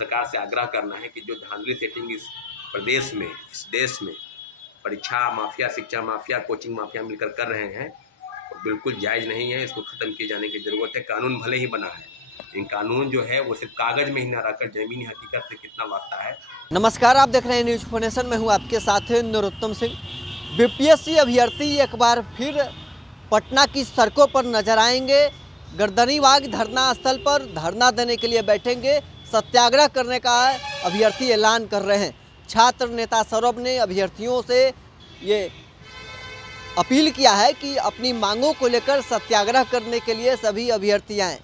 सरकार से आग्रह करना है कि जो धांधली सेटिंग इस प्रदेश में, इस देश में परीक्षा माफिया, शिक्षा माफिया, कोचिंग माफिया मिलकर कर रहे हैं, तो बिल्कुल जायज़ नहीं है। इसको ख़त्म किए जाने की ज़रूरत है। कानून भले ही बना है, लेकिन कानून जो है वो सिर्फ कागज़ में ही ना रहकर ज़मीनी हकीकत से कितना वास्ता है। नमस्कार, आप देख रहे हैं न्यूज़ फोनेशन। मैं हूं आपके साथ नरोत्तम सिंह। बीपीएससी अभ्यर्थी एक बार फिर पटना की सड़कों पर नजर आएंगे। गर्दनीबाग धरना स्थल पर धरना देने के लिए बैठेंगे, सत्याग्रह करने का अभ्यर्थी ऐलान कर रहे हैं। छात्र नेता सौरभ ने अभ्यर्थियों से ये अपील किया है कि अपनी मांगों को लेकर सत्याग्रह करने के लिए सभी अभ्यर्थी आएँ।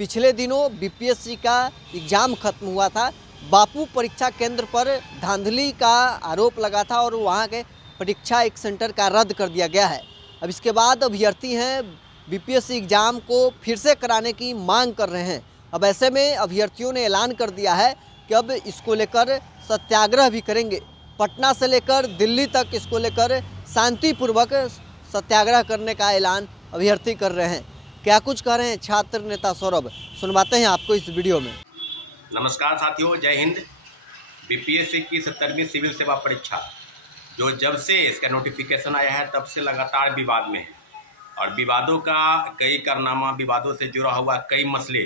पिछले दिनों बीपीएससी का एग्ज़ाम खत्म हुआ था। बापू परीक्षा केंद्र पर धांधली का आरोप लगा था और वहाँ के परीक्षा एक सेंटर का रद्द कर दिया गया है। अब इसके बाद अभ्यर्थी हैं बीपीएससी एग्ज़ाम को फिर से कराने की मांग कर रहे हैं। अब ऐसे में अभ्यर्थियों ने ऐलान कर दिया है कि अब इसको लेकर सत्याग्रह भी करेंगे। पटना से लेकर दिल्ली तक इसको लेकर शांतिपूर्वक सत्याग्रह करने का ऐलान अभ्यर्थी कर रहे हैं। क्या कुछ कह रहे हैं छात्र नेता सौरभ, सुनवाते हैं आपको इस वीडियो में। नमस्कार साथियों, जय हिंद। बीपीएससी की 70वीं सिविल सेवा परीक्षा जो जब से इसका नोटिफिकेशन आया है तब से लगातार विवाद में है, और विवादों का कई कारनामा, विवादों से जुड़ा हुआ कई मसले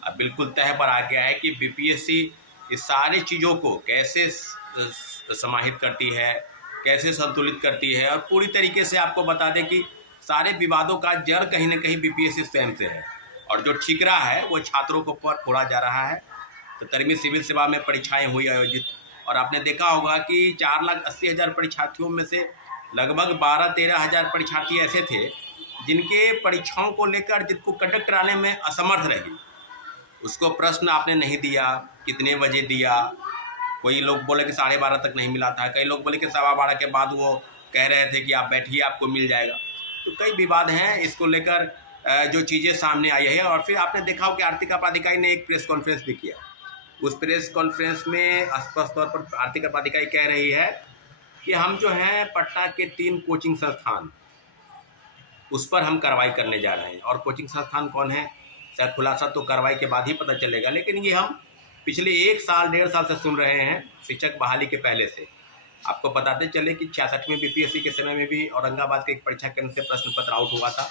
अब बिल्कुल तह पर आ गया है कि बीपीएससी इस सारी चीज़ों को कैसे समाहित करती है, कैसे संतुलित करती है। और पूरी तरीके से आपको बता दें कि सारे विवादों का जड़ कहीं ना कहीं बीपीएससी स्वयं से है, और जो ठिकरा है वो छात्रों को पर फोड़ा जा रहा है। 70वीं सिविल सेवा में परीक्षाएं हुई आयोजित, और आपने देखा होगा कि 4,80,000 परीक्षार्थियों में से लगभग 12-13 हज़ार परीक्षार्थी ऐसे थे जिनके परीक्षाओं को लेकर, जिनको कंडक्ट कराने में असमर्थ रही। उसको प्रश्न आपने नहीं दिया, कितने बजे दिया, कोई लोग बोले कि 12:30 तक नहीं मिला था, कई लोग बोले कि 12:15 के बाद वो कह रहे थे कि आप बैठिए आपको मिल जाएगा। तो कई विवाद हैं इसको लेकर जो चीज़ें सामने आई है। और फिर आपने देखा हो कि आर्थिक अपराधिकारी ने एक प्रेस कॉन्फ्रेंस भी किया। उस प्रेस कॉन्फ्रेंस में स्पष्ट तौर पर आर्थिक अपराधिकारी कह रही है कि हम जो है पटना के 3 कोचिंग संस्थान, उस पर हम कार्रवाई करने जा रहे हैं। और कोचिंग संस्थान कौन है, शायद खुलासा तो कार्रवाई के बाद ही पता चलेगा, लेकिन ये हम पिछले 1 साल 1.5 साल से सुन रहे हैं, शिक्षक बहाली के पहले से। आपको बताते चले कि 66वें बीपीएससी के समय में भी औरंगाबाद के एक परीक्षा केंद्र से प्रश्न पत्र आउट हुआ था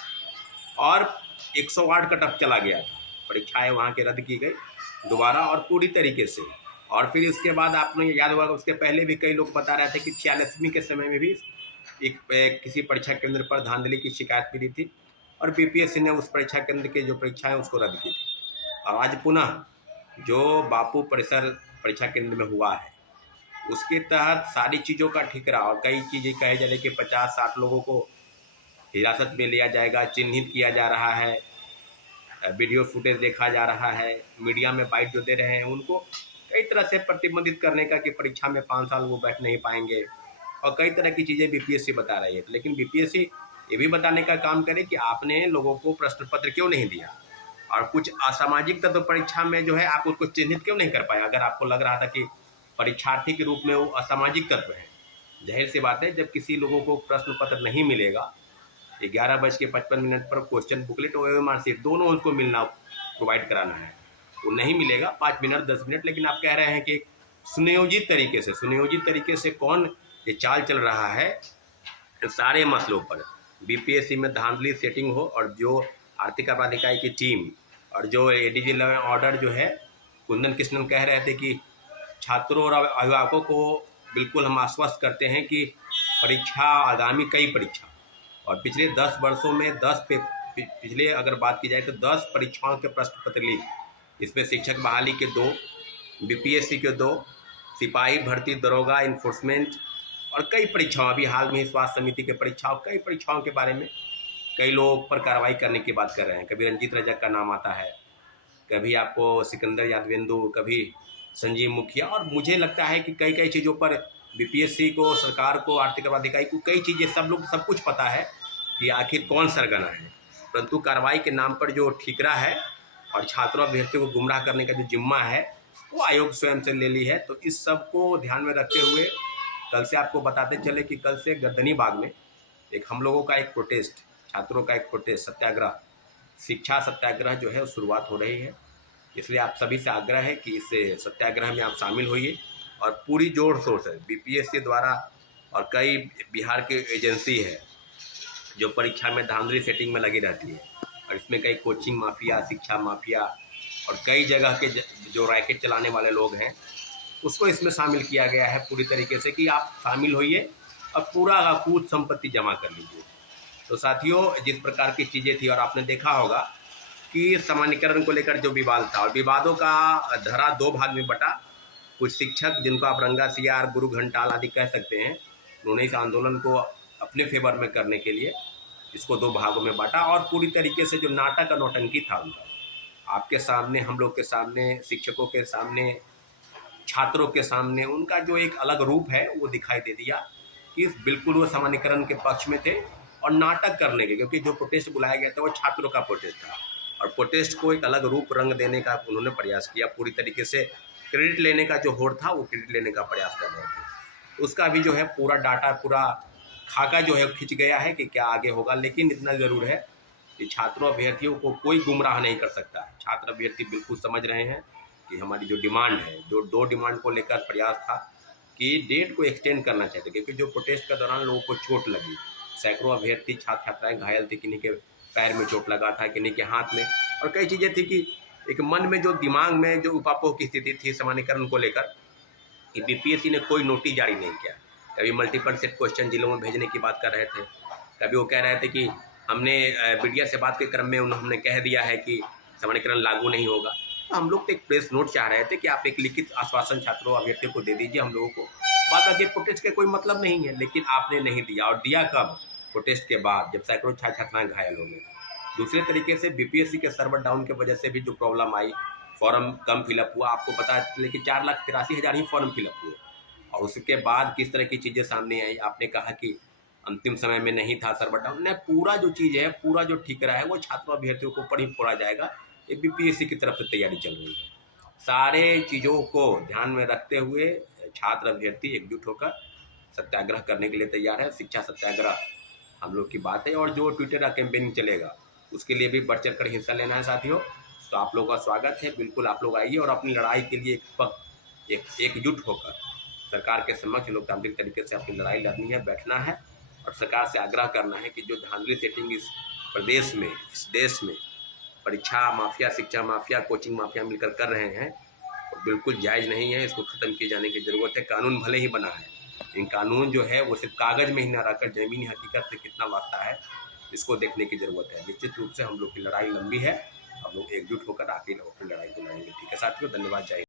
और 108 कट ऑफ चला गया था। परीक्षाएं वहाँ के रद्द की गई दोबारा और पूरी तरीके से। और फिर उसके बाद आपने याद होगा, उसके पहले भी कई लोग बता रहे थे कि 46वीं के समय में भी किसी परीक्षा केंद्र पर धांधली की शिकायत मिली थी, और बीपीएससी ने उस परीक्षा केंद्र की जो परीक्षाएं उसको रद्द की थी। और आज पुनः जो बापू परिसर परीक्षा केंद्र में हुआ है, उसके तहत सारी चीज़ों का ठिकरा और कई चीज़ें कहे जा रही कि 50-60 लोगों को हिरासत में लिया जाएगा, चिन्हित किया जा रहा है, वीडियो फुटेज देखा जा रहा है, मीडिया में बाइट जो दे रहे हैं उनको कई तरह से प्रतिबंधित करने का कि परीक्षा में 5 साल वो बैठ नहीं पाएंगे, और कई तरह की चीज़ें बीपीएससी बता रही है। लेकिन बीपीएससी ये भी बताने का काम करे कि आपने लोगों को प्रश्न पत्र क्यों नहीं दिया, और कुछ असामाजिक तत्व परीक्षा में जो है आप उसको चिन्हित क्यों नहीं कर पाए। अगर आपको लग रहा था कि परीक्षार्थी के रूप में वो असामाजिक तत्व है, जाहिर सी बात है जब किसी लोगों को प्रश्न पत्र नहीं मिलेगा, 11:55 पर क्वेश्चन बुकलेट और मार्कशीट दोनों उसको मिलना, प्रोवाइड कराना है, वो नहीं मिलेगा 5 मिनट 10 मिनट। लेकिन आप कह रहे हैं कि सुनियोजित तरीके से कौन ये चाल चल रहा है सारे मसलों पर, बीपीएससी में धांधली सेटिंग हो, और जो आर्थिक अपराधिकारी की टीम और जो एडीजी लॉ एंड ऑर्डर जो है कुंदन कृष्णन कह रहे थे कि छात्रों और अभिभावकों को बिल्कुल हम आश्वस्त करते हैं कि परीक्षा आगामी कई परीक्षा और पिछले 10 वर्षों में पिछले अगर बात की जाए तो 10 परीक्षाओं के प्रश्न पत्र लीक, इसमें शिक्षक बहाली के 2, बीपीएससी के 2, सिपाही भर्ती, दरोगा, इन्फोर्समेंट और कई परीक्षाओं, अभी हाल में स्वास्थ्य समिति के परीक्षाओं, कई परीक्षाओं के बारे में कई लोग पर कार्रवाई करने की बात कर रहे हैं। कभी रंजीत रजक का नाम आता है, कभी आपको सिकंदर यादवेंदु, कभी संजीव मुखिया, और मुझे लगता है कि कई चीज़ों पर बीपीएससी को, सरकार को, आर्थिक अपराधिकारी को कई चीज़ें सब कुछ पता है कि आखिर कौन सरगना है, परंतु कार्रवाई के नाम पर जो ठिकरा है और छात्रों अभ्यर्थियों को गुमराह करने का जो जिम्मा है वो आयोग स्वयं से ले ली है। तो इस सब को ध्यान में रखते हुए कल से आपको बताते चले कि कल से गर्दनीबाग में एक हम लोगों का एक प्रोटेस्ट, छात्रों का एक प्रोटेस्ट सत्याग्रह, शिक्षा सत्याग्रह जो है शुरुआत हो रही है। इसलिए आप सभी से आग्रह है कि इस सत्याग्रह में आप शामिल होइए और पूरी जोर शोर से बीपीएससी द्वारा और कई बिहार की एजेंसी है जो परीक्षा में धांधली सेटिंग में लगी रहती है, और इसमें कई कोचिंग माफिया, शिक्षा माफिया और कई जगह के जो रैकेट चलाने वाले लोग हैं उसको इसमें शामिल किया गया है पूरी तरीके से कि आप शामिल होइए और पूरा अकूत संपत्ति जमा कर लीजिए। तो साथियों, जिस प्रकार की चीज़ें थी और आपने देखा होगा कि सामान्यीकरण को लेकर जो विवाद था, और विवादों का धरा दो भाग में बटा। कुछ शिक्षक जिनको आप रंगा सियार, गुरु घंटाल आदि कह सकते हैं, उन्होंने इस आंदोलन को अपने फेवर में करने के लिए इसको दो भागों में बांटा, और पूरी तरीके से जो नाटक और नौटंकी था उनका आपके सामने, हम लोग के सामने, शिक्षकों के सामने, छात्रों के सामने उनका जो एक अलग रूप है वो दिखाई दे दिया कि बिल्कुल वो सामान्यीकरण के पक्ष में थे और नाटक करने के, क्योंकि जो प्रोटेस्ट बुलाया गया था वो छात्रों का प्रोटेस्ट था और प्रोटेस्ट को एक अलग रूप रंग देने का उन्होंने प्रयास किया। पूरी तरीके से क्रेडिट लेने का जो होड़ था वो क्रेडिट लेने का प्रयास कर रहे थे। उसका भी जो है पूरा डाटा, पूरा खाका जो है खिंच गया है कि क्या आगे होगा। लेकिन इतना ज़रूर है कि छात्रों अभ्यर्थियों को कोई गुमराह नहीं कर सकता है। छात्र अभ्यर्थी बिल्कुल समझ रहे हैं कि हमारी जो डिमांड है, जो दो डिमांड को लेकर प्रयास था कि डेट को एक्सटेंड करना चाहते, क्योंकि जो प्रोटेस्ट के दौरान लोगों को चोट लगी, सैकड़ों अभ्यर्थी छात्र छात्राएं घायल थे, किन्हीं के पैर में चोट लगा था, किन्हीं के हाथ में, और कई चीज़ें थी कि एक मन में जो दिमाग में जो उपापोह की स्थिति थी सामान्यीकरण को लेकर कि बीपीएससी ने कोई नोटिस जारी नहीं किया। कभी मल्टीपल सेट क्वेश्चन जिलों में भेजने की बात कर रहे थे, कभी वो कह रहे थे कि हमने मीडिया से बात के क्रम में हमने कह दिया है कि सामान्यीकरण लागू नहीं होगा। तो हम लोग तो एक प्रेस नोट चाह रहे थे कि आप एक लिखित आश्वासन छात्रों अभ्यर्थियों को दे दीजिए हम लोगों को, बात आगे प्रोटेस्ट के कोई मतलब नहीं है। लेकिन आपने नहीं दिया, और दिया कब? प्रोटेस्ट के बाद, जब सैकड़ों छात्र छात्राएं घायल हो गए। दूसरे तरीके से बीपीएससी के सर्वर डाउन की वजह से भी जो प्रॉब्लम आई, फॉर्म कम फिलअप हुआ, आपको पता है, लेकिन 4,83,000 ही फॉर्म फिलअप हुए, और उसके बाद किस तरह की चीज़ें सामने आई। आपने कहा कि अंतिम समय में नहीं था सर्वर डाउन, नहीं, पूरा जो चीज़ है, पूरा जो ठीक रहा है वो छात्रों अभ्यर्थियों को ऊपर ही फोड़ा जाएगा। ये बीपीएससी की तरफ से तैयारी चल रही है। सारे चीज़ों को ध्यान में रखते हुए छात्र अभ्यर्थी एकजुट होकर सत्याग्रह करने के लिए तैयार है। शिक्षा सत्याग्रह हम लोग की बात है, और जो ट्विटर का कैंपेनिंग चलेगा उसके लिए भी बढ़ चढ़ कर हिस्सा लेना है साथियों। तो आप लोगों का स्वागत है, बिल्कुल आप लोग आइए और अपनी लड़ाई के लिए एकजुट होकर सरकार के समक्ष लोकतांत्रिक तरीके से अपनी लड़ाई लड़नी है, बैठना है और सरकार से आग्रह करना है कि जो धांधली सेटिंग इस प्रदेश में, इस देश में परीक्षा माफिया, शिक्षा माफिया, कोचिंग माफिया मिलकर कर रहे हैं, तो बिल्कुल जायज़ नहीं है। इसको ख़त्म किए जाने की ज़रूरत है। कानून भले ही बना है, लेकिन कानून जो है वो सिर्फ कागज़ में ही न रहकर ज़मीनी हकीकत से कितना वास्ता है, इसको देखने की ज़रूरत है। निश्चित रूप से हम लोग की लड़ाई लंबी है, हम लोग एकजुट होकर आखिर अपनी लड़ाई को लड़ेंगे। ठीक है साथियों, धन्यवाद, जय हिंद।